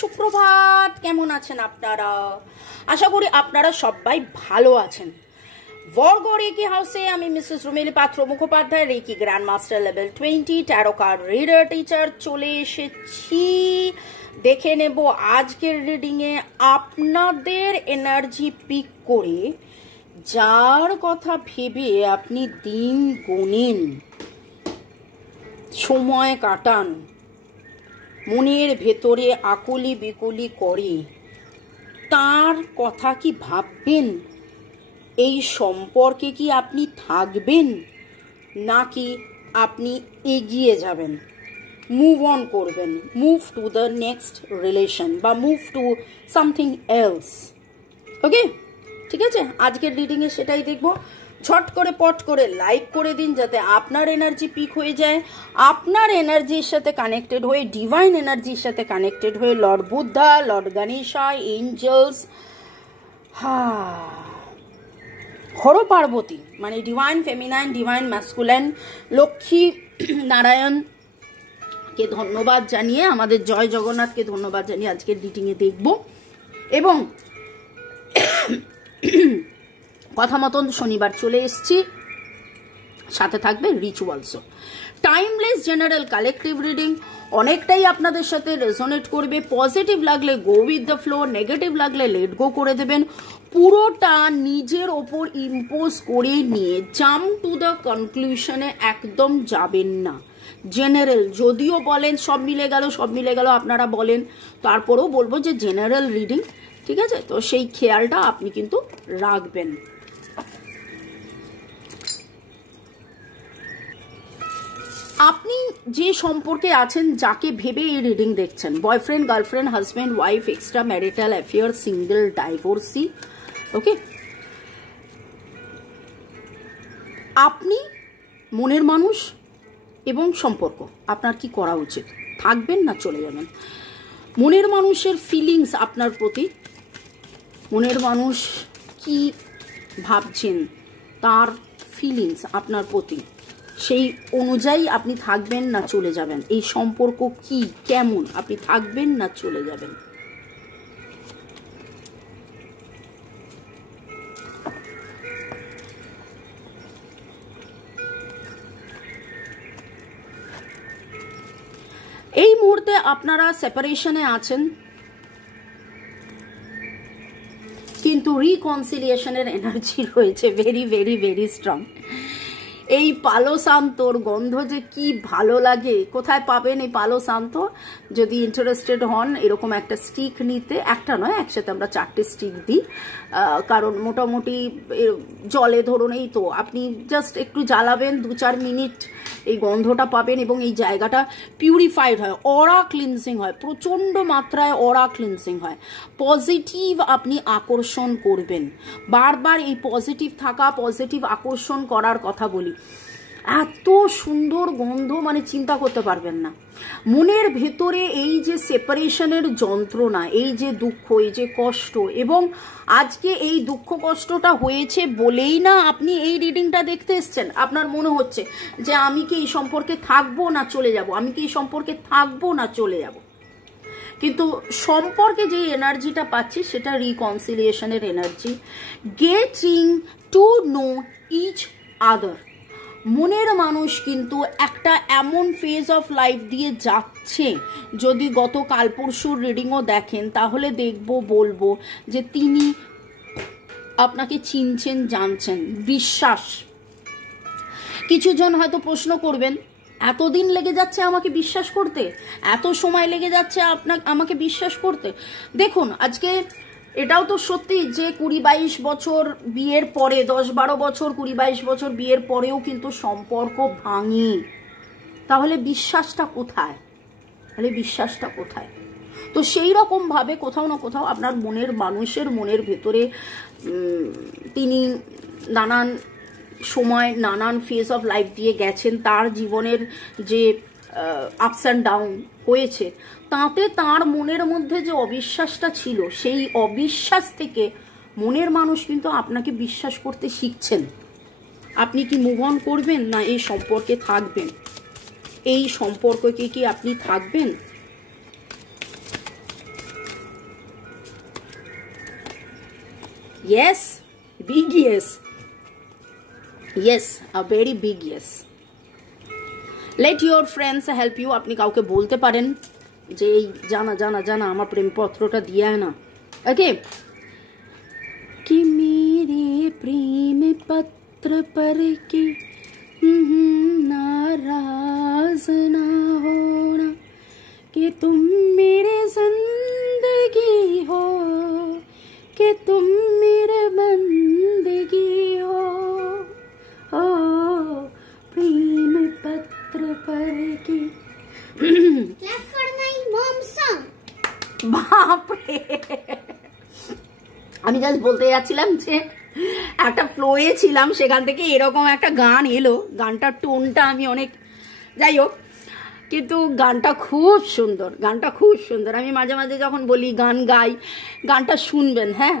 সুপ্রভাত, কেমন আছেন আপনারা? আশা করি আপনারা সবাই ভালো আছেন। বর্গ রেকি হাউসে আমি Mrs Rumeli Patra Mukhopadhyay, reiki grand master level 20 tarot card reader teacher চলে এসেছি। দেখে নেব আজকের রিডিং এ আপনাদের এনার্জি পিক করে, যার কথা ভেবে আপনি দিন গোনেন, সময় কাটান, মনের ভেতরে আকুলি বিকুলি করে, তার কথা কি ভাববেন? এই সম্পর্কে কি আপনি থাকবেন, নাকি আপনি এগিয়ে যাবেন, মুভ অন করবেন, move to the next relation বা মুভ টু সামথিং এলস? ওকে, ঠিক আছে, আজকের রিডিংয়ে সেটাই দেখব। ঝট করে পট করে লাইক করে দিন, যাতে আপনার এনার্জি পিক হয়ে যায়, আপনার এনার্জির সাথে কানেক্টেড হয়ে, ডিভাইন এনার্জির সাথে কানেক্টেড হয়ে lord Buddha, lord Ganesha, angels, Har Parvati মানে divine feminine, divine masculine, Lakshmi নারায়ণকে ধন্যবাদ জানিয়ে, আমাদের জয় জগন্নাথকে ধন্যবাদ জানিয়ে আজকের রিডিংয়ে দেখব। এবং কথা মতন শনিবার চলে এসছি, সাথে থাকবে রিচুয়ালসও। টাইমলেস জেনারেল কালেকটিভ রিডিং অনেকটাই আপনাদের সাথে রেজোনেট করবে। পজিটিভ লাগলে go with the flow, negative লাগলে লেট গো করে দেবেন। পুরোটা নিজের ওপর ইম্পোজ করে নিয়ে জাম্প টু দ্য কনক্লুশনে একদম যাবেন না। জেনারেল যদিও বলেন সব মিলে গেল, সব মিলে গেল আপনারা বলেন, তারপরেও বলবো যে জেনারেল রিডিং, ঠিক আছে? তো সেই খেয়ালটা আপনি কিন্তু রাখবেন। আপনি যে সম্পর্কে আছেন, যাকে ভেবে এই রিডিং দেখছেন, boyfriend, girlfriend, husband, wife, extra marital affair, single, divorcee, okay, আপনি মনের মানুষ এবং সম্পর্ক, আপনার কি করা উচিত? থাকবেন না চলে যাবেন? মনের মানুষের ফিলিংস আপনার প্রতি, মনের মানুষ কি ভাবছেন, তার ফিলিংস আপনার প্রতি, সেই অনুযায়ী আপনি থাকবেন না চলে যাবেন? এই সম্পর্ক কি, কেমন, আপনি থাকবেন না চলে যাবেন? এই মুহূর্তে আপনারা সেপারেশনে আছেন, কিন্তু রিকনসিলিয়েশনের এনার্জি রয়েছে ভেরি ভেরি ভেরি স্ট্রং। এই পালো শান্তর গন্ধ যে কি ভালো লাগে। কোথায় পাবেন এই পালো শান্ত? যদি ইন্টারেস্টেড হন এরকম একটা স্টিক নিতে, একটা নয় একসাথে আমরা 4টে স্টিক দিই, কারণ মোটামুটি জলে ধরুন এই তো আপনি জাস্ট একটু জ্বালাবেন, 2-4 মিনিট এই গন্ধটা পাবেন এবং এই জায়গাটা পিউরিফাইড হয়, অরা ক্লিনজিং হয়, প্রচণ্ড মাত্রায় অরা ক্লিনজিং হয়। পজিটিভ আপনি আকর্ষণ করবেন, বারবার এই পজিটিভ থাকা, পজিটিভ আকর্ষণ করার কথা বলি। এত সুন্দর গন্ধ, মানে চিন্তা করতে পারবেন না। মনের ভেতরে এই যে সেপারেশনের যন্ত্রণা, এই যে দুঃখ, এই যে কষ্ট, এবং আজকে এই দুঃখ কষ্টটা হয়েছে বলেই না আপনি এই রিডিংটা দেখতে এসছেন। আপনার মনে হচ্ছে যে আমি কি এই সম্পর্কে থাকবো না চলে যাব, আমি কি এই সম্পর্কে থাকবো না চলে যাব। কিন্তু সম্পর্কে যে এনার্জিটা পাচ্ছি সেটা রিকনসিলিয়েশনের energy, getting to know each other. মনের মানুষ কিন্তু একটা এমন ফেজ অফ লাইফ দিয়ে যাচ্ছে, যদি গত কাল পরশুর রিডিংও দেখেন তাহলে বলবো যে তিনি আপনাকে চিনছেন, জানছেন, বিশ্বাস। কিছুজন হয়তো প্রশ্ন করবেন, এতদিন লেগে যাচ্ছে আমাকে বিশ্বাস করতে, এত সময় লেগে যাচ্ছে আমাকে বিশ্বাস করতে। দেখুন, আজকে এটাও তো সত্যি যে 20-22 বছর বিয়ের পরে, 10-12 বছর, 20-22 বছর বিয়ের পরেও কিন্তু সম্পর্ক ভাঙে। তাহলে বিশ্বাসটা কোথায়? তো সেই রকম ভাবে কোথাও না কোথাও আপনার মনের মানুষের মনের ভেতরে তিনি নানান সময়, নানান ফেজ অফ লাইফ দিয়ে গেছেন, তার জীবনের যে আপস অ্যান্ড ডাউন হয়েছে, তাতে তার মনের মধ্যে যে অবিশ্বাসটা ছিল, সেই অবিশ্বাস থেকে মনের মানুষ কিন্তু আপনাকে বিশ্বাস করতে শিখছেন। আপনি কি মুভ অন করবেন, না এই সম্পর্কে থাকবেন? এই সম্পর্ককে কি আপনি থাকবেন? Yes, big yes. Yes, a very big yes. Let your friends help you. আপনি কাউকে বলতে পারেন যে এই জানা জানা জানা আমার প্রেমপত্রটা দিয়ে না। ওকে, कि मेरे प्रेम पत्र पर के नाराज ना होना, कि तुम मेरे जिंदगी हो, कि तुम मेरे बंदगी हो, ओ प्रेम पत्र पर के। Clap for my mom's song. बाप रे, আমি জাস্ট বলতে যাচ্ছিলাম যে একটা ফ্লোয়ে ছিলাম, সেখান থেকে এরকম একটা গান এলো। গানটার টোনটা আমি অনেক, যাই হোক, কিন্তু গানটা খুব সুন্দর, গানটা খুব সুন্দর। আমি মাঝে মাঝে যখন বলি গান গাই, গানটা শুনবেন। হ্যাঁ,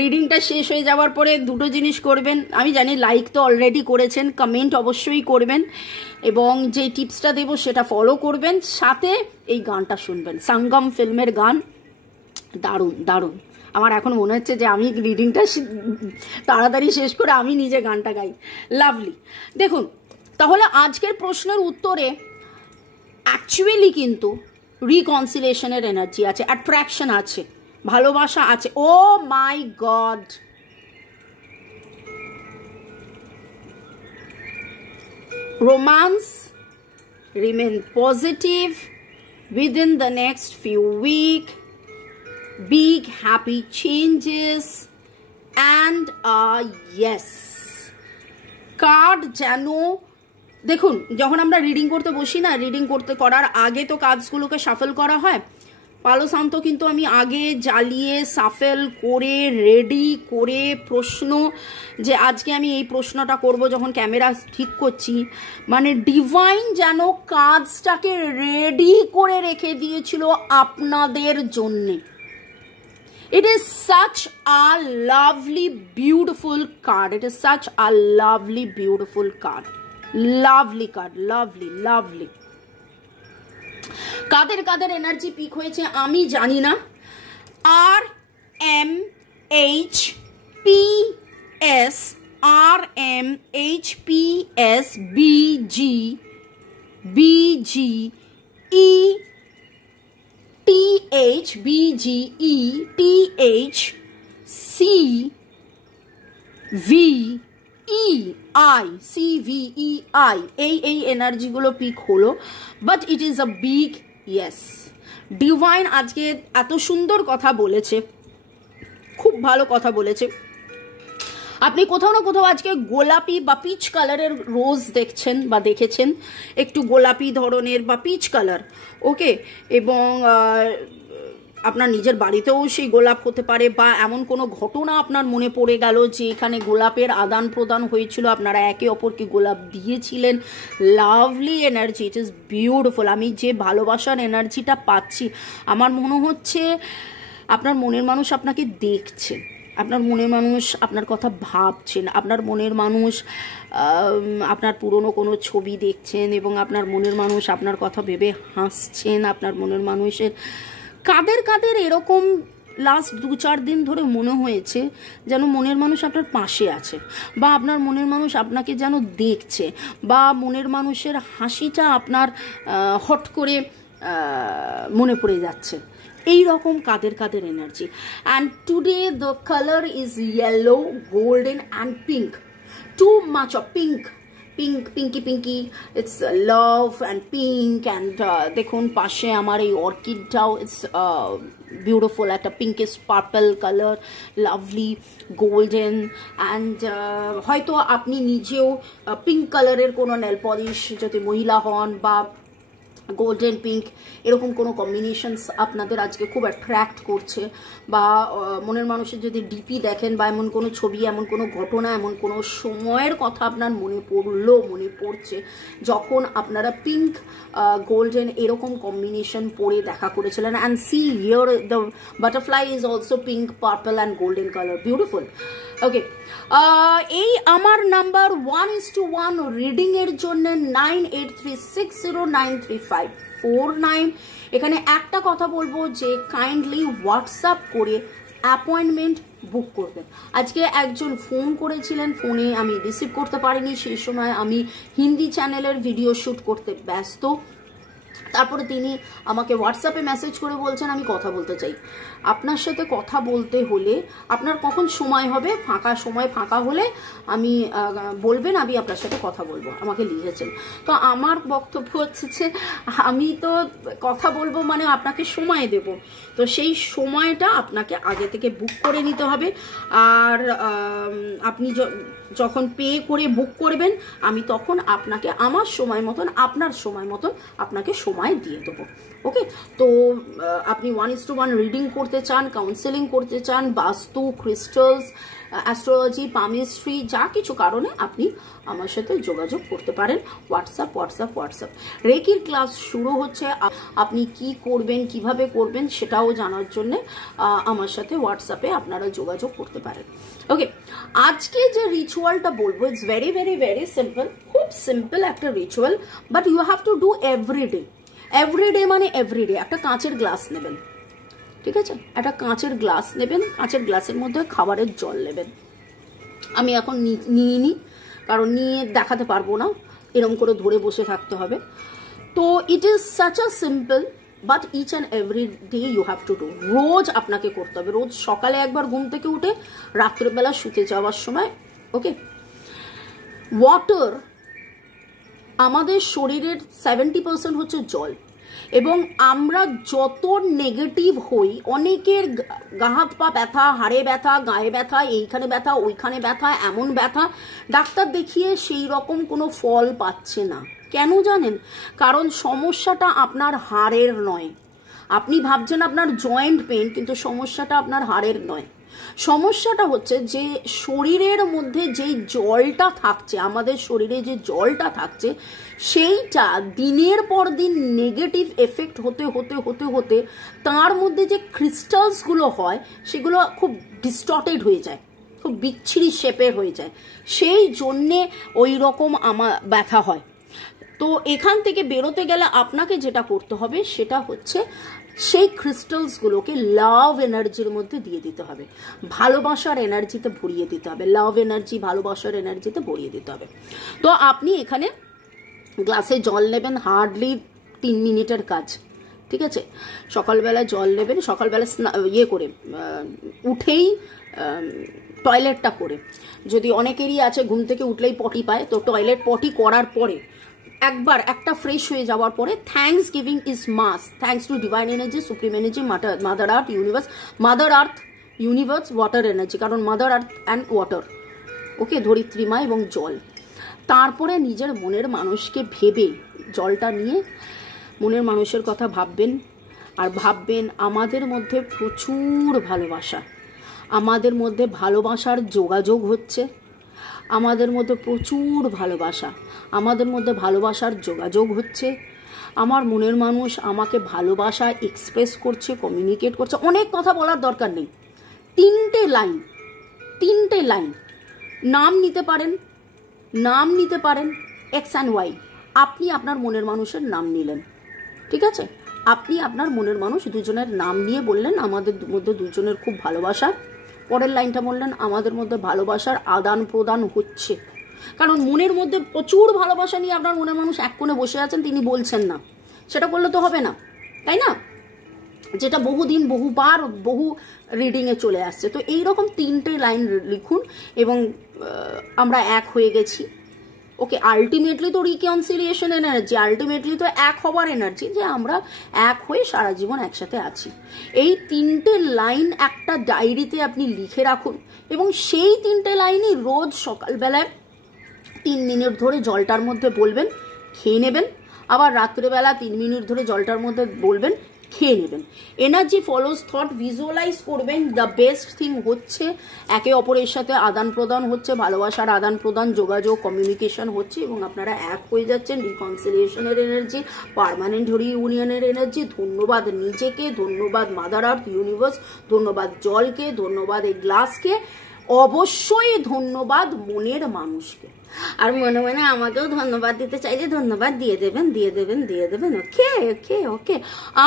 রিডিংটা শেষ হয়ে যাওয়ার পরে দুটো জিনিস করবেন। আমি জানি লাইক তো অলরেডি করেছেন, কমেন্ট অবশ্যই করবেন, এবং যে টিপসটা দেবো সেটা ফলো করবেন, সাথে এই গানটা শুনবেন। সঙ্গম ফিল্মের গান, দারুণ দারুণ। আমার এখন মনে হচ্ছে যে আমি রিডিংটা তাড়াতাড়ি শেষ করে আমি নিজে গানটা গাই। লাভলি। দেখুন, তাহলে আজকের প্রশ্নের উত্তরে অ্যাকচুয়ালি কিন্তু রিকনসিলেশনের এনার্জি আছে, অ্যাট্রাকশন আছে, ভালোবাসা আছে। Oh my God, romance remain positive within the next few weeks. Big happy changes and yes. Card যেন, দেখুন, যখন আমরা রিডিং করতে বসি না, রিডিং করার আগে তো কার্ডসগুলোকে শাফল করা হয়। পালো শান্ত কিন্তু আমি আগে জ্বালিয়ে সাফেল করে রেডি করে প্রশ্ন, যে আজকে আমি এই প্রশ্নটা করব, যখন ক্যামেরা ঠিক করছি, মানে ডিভাইন যেন কার্ডসটাকে রেডি করে রেখে দিয়েছিল আপনাদের জন্যে। It is such a lovely, beautiful card. It is such a lovely, beautiful card. Lovely card. Lovely, lovely. কাদের কাদের এনার্জি পিক হয়েছে আমি জানি না। RMHPS, RMHPS, BGE, TH, BGE, TH, CVEI, CVEI, এই এনার্জিগুলো পিক হলো, but it is a big yes. Divine আজকে এত সুন্দর কথা বলেছে, খুব ভালো কথা বলেছে। আপনি কোথাও না কোথাও আজকে গোলাপি বা পিচ কালারের রোজ দেখছেন বা দেখেছেন, একটু গোলাপি ধরনের বা পিচ কালার, ওকে। এবং আপনার নিজের বাড়িতেও সেই গোলাপ হতে পারে, বা এমন কোনো ঘটনা আপনার মনে পড়ে গেল যে এখানে গোলাপের আদান প্রদান হয়েছিল, আপনারা একে অপরকে গোলাপ দিয়েছিলেন। Lovely energy, it is beautiful. আমি যে ভালোবাসার এনার্জিটা পাচ্ছি, আমার মনে হচ্ছে আপনার মনের মানুষ আপনাকে দেখছে, আপনার মনের মানুষ আপনার কথা ভাবছেন, আপনার মনের মানুষ আপনার পুরনো কোনো ছবি দেখছেন, এবং আপনার মনের মানুষ আপনার কথা ভেবে হাসছেন। আপনার মনের মানুষের কাদের কাদের এরকম লাস্ট 2-4 দিন ধরে মনে হয়েছে যেন মনের মানুষ আপনার পাশে আছে, বা আপনার মনের মানুষ আপনাকে যেন দেখছে, বা মনের মানুষের হাসিটা আপনার হট করে মনে পড়ে যাচ্ছে। এই রকম কাদের কাদের energy. And today the colour is yellow, golden and pink. Too much of pink, pink, pinky pinky, it's love and pink. And দেখুন পাশে আমার এই অর্কিডটাও, ইটস বিউটিফুল, একটা pinkish purple colour, lovely golden. And হয়তো আপনি নিজেও পিঙ্ক কালারের কোনো নেল পলিশ, যদি মহিলা হন, বা গোল্ডেন পিঙ্ক, এরকম কোনো কম্বিনেশনস আপনাদের আজকে খুব অ্যাট্রাক্ট করছে। বা মনের মানুষের যদি ডিপি দেখেন, বা এমন কোনো ছবি, এমন কোনো ঘটনা, এমন কোনো সময়ের কথা আপনার মনে পড়ছে যখন আপনারা পিঙ্ক গোল্ডেন এরকম কম্বিনেশন পরে দেখা করেছিলেন। And see here the butterfly is also pink, purple and golden colour, beautiful. Okay, এই আমার নাম্বার 1:1 রিডিং এর জন্য 9836093549। এখানে একটা কথা বলবো যে কাইন্ডলি হোয়াটসঅ্যাপ করে অ্যাপয়েন্টমেন্ট বুক করবেন। আজকে একজন ফোন করেছিলেন, ফোনে আমি রিসিভ করতে পারিনি, সেই সময় আমি হিন্দি চ্যানেলের ভিডিও শ্যুট করতে ব্যস্ত। তারপরে তিনি আমাকে হোয়াটসঅ্যাপে মেসেজ করে বলছেন আমি কথা বলতে চাই। আপনার সাথে কথা বলতে হলে আপনার কখন সময় হবে, ফাঁকা হলে আমি বলবেন, আমি আপনার সাথে কথা বলবো, আমাকে লিখেছেন। তো আমার বক্তব্য হচ্ছে যে আমি তো কথা বলবো মানে আপনাকে সময় দেব, তো সেই সময়টা আপনাকে আগে থেকে বুক করে নিতে হবে। আর আপনি যখন পে করে বুক করবেন আমি তখন আপনাকে আমার সময় মতন আপনার সময় মতন আপনাকে সময় দিয়ে দেবো। ওকে, তো আপনি 1:1 রিডিং করতে চান, কাউন্সেলিং করতে চান, বাস্তু, ক্রিস্টালস, অ্যাস্ট্রোলজি, পামিস্ট্রি, যা কিছু কারণে আপনি আমার সাথে যোগাযোগ করতে পারেন। হোয়াটসঅ্যাপ। রেকির ক্লাস শুরু হচ্ছে, আপনি কি করবেন, কিভাবে করবেন সেটাও জানার জন্য আমার সাথে হোয়াটসঅ্যাপে আপনারা যোগাযোগ করতে পারেন। ওকে, আজকে যে রিচুয়ালটা বলবো it's very very very simple, খুব সিম্পল একটা ritual, but you have to do every day. Every day মানে এভরিডে। একটা কাঁচের গ্লাস নেবেন, ঠিক আছে, একটা কাঁচের গ্লাস নেবেন, কাঁচের গ্লাসের মধ্যে খাবারের জল নেবেন। আমি এখন নিয়ে নিই, কারণ নিয়ে দেখাতে পারবো না, এরকম করে ধরে বসে থাকতে হবে। তো it is such a simple, but each and every day you have to do. রোজ আপনাকে করতে হবে, রোজ সকালে একবার ঘুম থেকে উঠে, রাত্রেবেলা শুতে যাওয়ার সময়। ওকে, ওয়াটার, আমাদের শরীরের 70% হচ্ছে জল, এবং আমরা যত নেগেটিভ হই, অনেকের গা হাত পা ব্যথা, হাড়ে ব্যথা, গায়ে ব্যথা, এইখানে ব্যথা, ওইখানে ব্যথা, এমন ব্যথা, ডাক্তার দেখিয়ে সেই রকম কোনো ফল পাচ্ছে না। কেন জানেন? কারণ সমস্যাটা আপনার হাড়ের নয়। আপনি ভাবছেন আপনার জয়েন্ট পেন, কিন্তু সমস্যাটা আপনার হাড়ের নয়। সমস্যাটা হচ্ছে যে শরীরের মধ্যে যে জলটা থাকছে, আমাদের শরীরে যে জলটা থাকছে, সেইটা দিনের পর দিন নেগেটিভ এফেক্ট হতে হতে হতে হতে তার মধ্যে যে ক্রিস্টালসগুলো হয় সেগুলো খুব ডিস্টর্টেড হয়ে যায়, খুব বিচ্ছিরি শেপের হয়ে যায়, সেই জন্যে ওই রকম আমার ব্যথা হয়। তো এখান থেকে বেরোতে গেলে আপনাকে যেটা করতে হবে সেটা হচ্ছে সেই ক্রিস্টালসগুলোকে লাভ এনার্জির মধ্যে দিয়ে দিতে হবে, ভালোবাসার এনার্জিতে ভরিয়ে দিতে হবে, লাভ এনার্জি, ভালোবাসার এনার্জিতে ভরিয়ে দিতে হবে। তো আপনি এখানে গ্লাসে জল নেবেন, হার্ডলি 3 মিনিটের কাজ, ঠিক আছে। সকালবেলা জল নেবেন, সকালবেলা করে উঠেই টয়লেটটা করে, যদি অনেকেরই আছে ঘুম থেকে উঠলেই পটি পায়, তো টয়লেট পটি করার পরে একবার একটা ফ্রেশ হয়ে যাওয়ার পরে thanks giving is must. Thanks to divine energy, supreme energy, mother earth universe, water energy, কারণ মাদার আর্থ অ্যান্ড ওয়াটার, ওকে, ধরিত্রী মা এবং জল। তারপরে নিজের মনের মানুষকে ভেবে জলটা নিয়ে মনের মানুষের কথা ভাববেন, আর ভাববেন আমাদের মধ্যে প্রচুর ভালোবাসা, আমাদের মধ্যে ভালোবাসার যোগাযোগ হচ্ছে, আমাদের মধ্যে প্রচুর ভালোবাসা, আমাদের মধ্যে ভালোবাসার যোগাযোগ হচ্ছে, আমার মনের মানুষ আমাকে ভালোবাসা এক্সপ্রেস করছে, কমিউনিকেট করছে। অনেক কথা বলার দরকার নেই, 3টে লাইন নাম নিতে পারেন এক্স অ্যান্ড ওয়াই। আপনি আপনার মনের মানুষের নাম নিলেন, ঠিক আছে, আপনি আপনার মনের মানুষ দুজনের নাম নিয়ে বললেন আমাদের মধ্যে দুজনের খুব ভালোবাসা। পরের লাইনটা বললেন আমাদের মধ্যে ভালোবাসার আদান প্রদান হচ্ছে। কারণ মনের মধ্যে প্রচুর ভালোবাসা নিয়ে আপনার মনের মানুষ এক কোণে বসে আছেন, তিনি বলছেন না, সেটা করলে তো হবে না, তাই না, যেটা বহুদিন বহুবার বহু রিডিংয়ে চলে আসছে। তো এইরকম 3টে লাইন লিখুন এবং আমরা এক হয়ে গেছি। ওকে, আলটিমেটলি তো রিকনসিলিয়েশন এনার্জি, আলটিমেটলি তো এক হওয়ার এনার্জি, যে আমরা এক হয়ে সারা জীবন একসাথে আছি। এই 3টে লাইন একটা ডায়েরিতে আপনি লিখে রাখুন, এবং সেই 3টে লাইনই রোজ সকালবেলায় 3 মিনিট ধরে জলটার মধ্যে বলবেন, খেয়ে নেবেন, আবার রাত্রেবেলা 3 মিনিট ধরে জলটার মধ্যে বলবেন, খেয়ে নেবেন। এনার্জি ফলোজ থট, ভিজুয়ালাইজ করবেন। দ্য বেস্ট থিং হচ্ছে একে অপরের সাথে আদান প্রদান হচ্ছে, ভালোবাসার আদান প্রদান, যোগাযোগ, কমিউনিকেশন হচ্ছে, এবং আপনারা এক হয়ে যাচ্ছেন। রিকনসিলিয়েশনের এনার্জি, পার্মানেন্ট রিইউনিয়নের এনার্জি। ধন্যবাদ নিজেকে, ধন্যবাদ মাদার আর্থ ইউনিভার্স, ধন্যবাদ জলকে, ধন্যবাদ এই গ্লাসকে, অবশ্যই ধন্যবাদ মনের মানুষকে। আর মনে মনে আমাকেও ধন্যবাদ দিতে চাইলে ধন্যবাদ দিয়ে দেবেন, দিয়ে দেবেন, দিয়ে দেবেন। ওকে ওকে ওকে।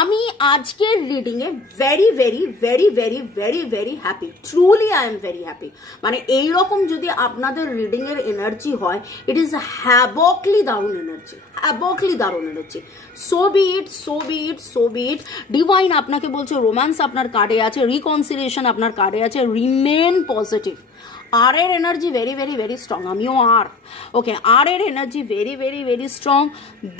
আমি আজকের reading a very very very very very very happy, truly I am very happy. মানে এইরকম যদি আপনাদের রিডিং এর এনার্জি হয়, ইট ইজ হ্যাবকলি দারুণ এনার্জি, হ্যাবকলি দারুণ এনার্জি। সো বি ইট, সো বি ইট, সো বি ইট। ডিভাইন আপনাকে বলছে রোম্যান্স আপনার কার্ডে আছে, রিকনসিলিয়েশন আপনার কার্ডে আছে, রিমেন পজিটিভ। আর এর energy very very very strong, আমিও আর। ওকে, আর এর energy very very very strong,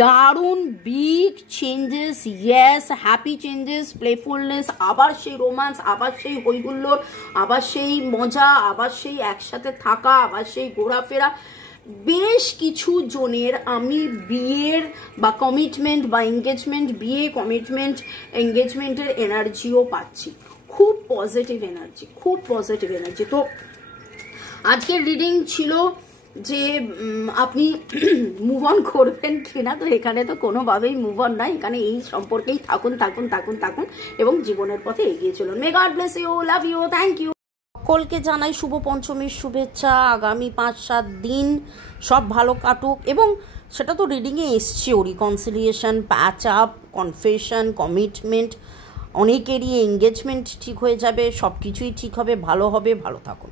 দারুণ big changes, yes, happy changes, playfulness, আবার সেই রোম্যান্স, আবার সেই হইহুল্লোড়, আবার সেই মজা, আবার সেই একসাথে থাকা, আবার সেই ঘোরাফেরা। বেশ কিছু জনের আমি বিয়ের বা কমিটমেন্ট বা এঙ্গেজমেন্ট, বিয়ে কমিটমেন্ট এঙ্গেজমেন্টের এনার্জিও পাচ্ছি। খুব পজিটিভ এনার্জি, খুব পজিটিভ এনার্জি। তো আজকের রিডিং ছিল যে আপনি মুভ অন করবেন কিনা, তো এখানে তো কোনোভাবেই মুভ অন নাই, এখানে এই সম্পর্কেই থাকুন থাকুন থাকুন থাকুন এবং জীবনের পথে এগিয়ে চলুন। May God bless you, love you, thank you. সকলকে জানাই শুভ পঞ্চমীর শুভেচ্ছা। আগামী 5-7 দিন সব ভালো কাটুক, এবং সেটা তো রিডিংয়ে এসছেও, reconciliation, patch up, confession, commitment, অনেকেরই এঙ্গেজমেন্ট ঠিক হয়ে যাবে, সব কিছুই ঠিক হবে, ভালো হবে। ভালো থাকুন।